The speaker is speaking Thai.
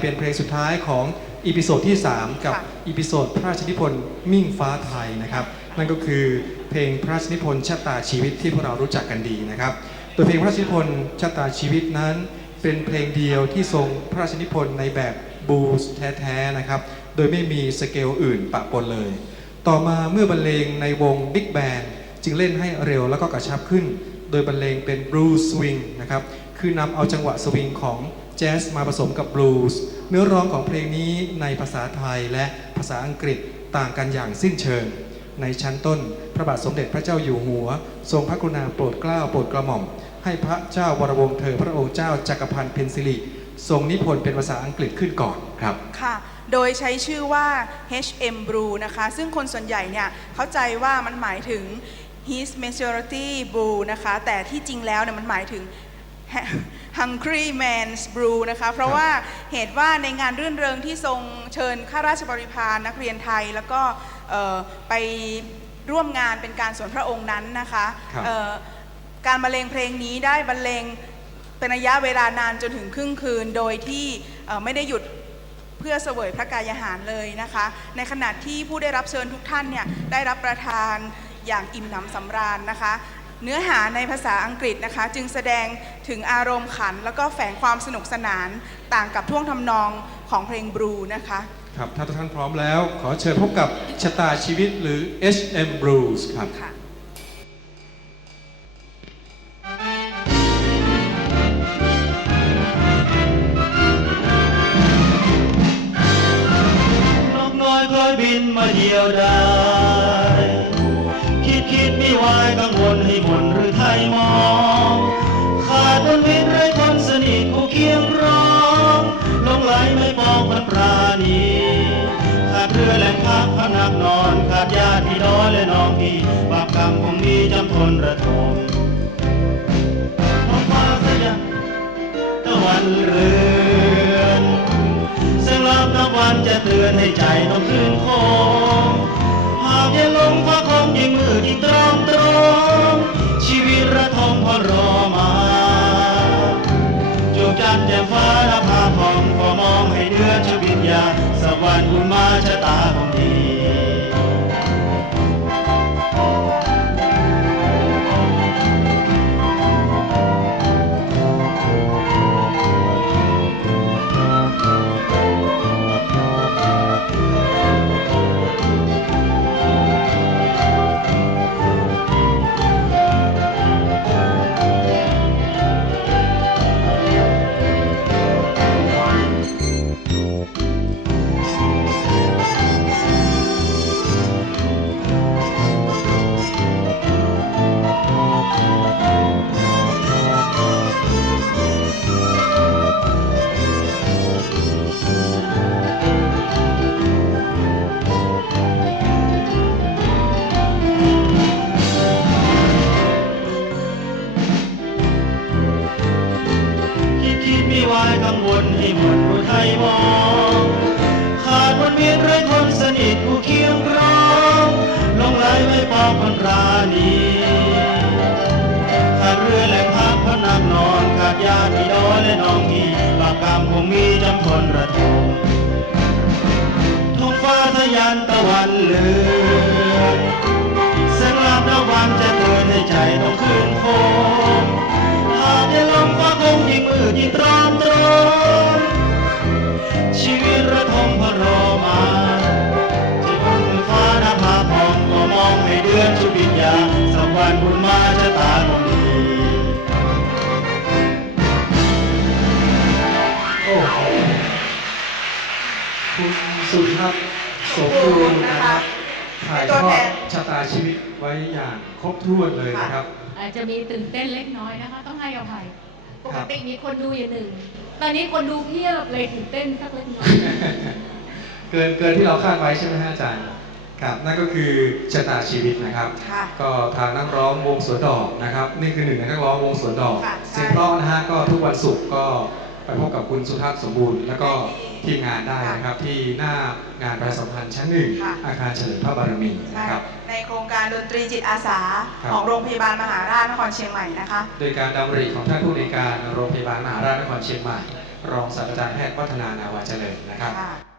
เป็นเพลงสุดท้ายของอีพิโซดที่ 3 กับค่ะอีพิโซดพระราชนิพนธ์มิ่งฟ้าไทยนะครับ นั่นก็คือเพลงพระราชนิพนธ์ชะตาชีวิตที่พวกเรารู้จักกันดีนะครับโดยเพลงพระราชนิพนธ์ชะตาชีวิตนั้น เป็นเพลงเดียวที่ทรงพระราชนิพนธ์ในแบบบูสแท้ๆนะครับ โดยไม่มีสเกลอื่นปะปนเลย ต่อมาเมื่อบรรเลงในวงบิ๊กแบนจึงเล่นให้เร็วแล้วก็กระชับขึ้น โดยบรรเลงเป็นบลูสวิงนะครับ คือนำเอาจังหวะสวิงของแจ๊สมาผสมกับบลูส์เนื้อร้องของเพลงนี้ในภาษาไทยและภาษาอังกฤษต่างกันอย่างสิ้นเชิง ในชั้นต้น พระบาทสมเด็จพระเจ้าอยู่หัว ทรงพระกรุณาโปรดเกล้าโปรดกระหม่อม ให้พระเจ้าวรวงเธอพระองค์เจ้าจักรพันธ์เพนซิลิทรงนิพนธ์เป็นภาษาอังกฤษขึ้นก่อนครับค่ะโดยใช้ชื่อว่า HM Brew นะคะ ซึ่งคนส่วนใหญ่เนี่ยเข้าใจว่ามันหมายถึง His Majority Brew นะคะ แต่ที่จริงแล้วเนี่ยมันหมายถึง Hungry Man's Brew นะคะ เพราะว่าเหตุว่าในงานรื่นเริงที่ทรงเชิญข้าราชบริพารนักเรียนไทย แล้วก็เอ่อไปร่วมงานเป็นการส่วนพระองค์นั้นนะคะครับเอ่อการบรรเลงเพลงนี้ได้บรรเลงเป็นระยะเวลานานจนถึงครึ่งคืน โดยที่เอ่อไม่ได้หยุดเพื่อเสวยพระกายอาหารเลยนะคะ ในขณะที่ผู้ได้รับเชิญทุกท่านเนี่ยได้รับประทานอย่างอิ่มหนำสำราญนะคะ เนื้อหาในภาษาอังกฤษนะคะ จึงแสดงถึงอารมณ์ขัน แล้วก็แฝงความสนุกสนานต่างกับท่วงทำนองของเพลงบลูนะคะ ครับ ถ้าทุกท่านพร้อมแล้ว ขอเชิญพบกับชะตาชีวิตหรือ HM Blues ครับค่ะนกน้อยคอยบินมาเดียวได้คิ รือแหล่งพักพนักนอนขาดญาติพี่น้อยและน้องพี่บาปกรรมคงมีจำทนระทมท้องฟ้าสยามตะวันเรือนเสียงรับนับวันจะเตือนให้ใจต้องคืนคงหากยังลงฟ้าคงยิ่งมืดยิ่งตรอ วันค์บุญมาชะตา กังวลให้หมดผู้ไทยมอง ขาดคนเมียนไรคนสนิทผู้เคียงร้องลงไหลไม่ปองคนรานีขาดเรือแหล่งพักพนักนอนขาดญาติพี่น้อยและน้องพี่บาปกรรมคงมีจำทนระทมท้องฟ้าทะยันตะวันเลือ องให้เดือนชุบิญญาสักวันบุญมาชะตาคงดีโอ้โหคุณสุทัศน์โสบูรณ์นะครับถ่ายทอดชะตาชีวิตไว้อย่างครบถ้วนเลยนะครับ อาจจะมีตื่นเต้นเล็กน้อยนะคะ ต้องให้อภัยปครักบติมีคนดูอย่างหนึ่ง ตอนนี้คนดูเพียบเลยตื่นเต้นสักเล็กน้อย เกินเกินที่เราคาดไว้ใช่ไหมฮะอาจารย์ ครับนั่นก็คือชะตาชีวิตนะครับ ค่ะ ก็ทางนักร้องวงสวนดอกนะครับ นี่คือหนึ่งในนักร้องวงสวนดอกค่ะใช่ เสียงเพราะนะฮะก็ทุกวันศุกร์ก็ไปพบกับคุณสุทัศน์สมบูรณ์ แล้วก็ทีมงานได้นะครับที่หน้างานประชาสัมพันธ์ชั้นหนึ่งค่ะ อาคารเฉลิมพระบารมีใช่นะครับ ในโครงการดนตรีจิตอาสาครับ ของโรงพยาบาลมหาราชนครเชียงใหม่นะคะ โดยการดำริของท่านผู้ในวยการโรงพยาบาลมหาราชนครเชียงใหม่ รองศาสตราจารย์แพทย์วัฒนานาวาเจริญนะครับ ค่ะ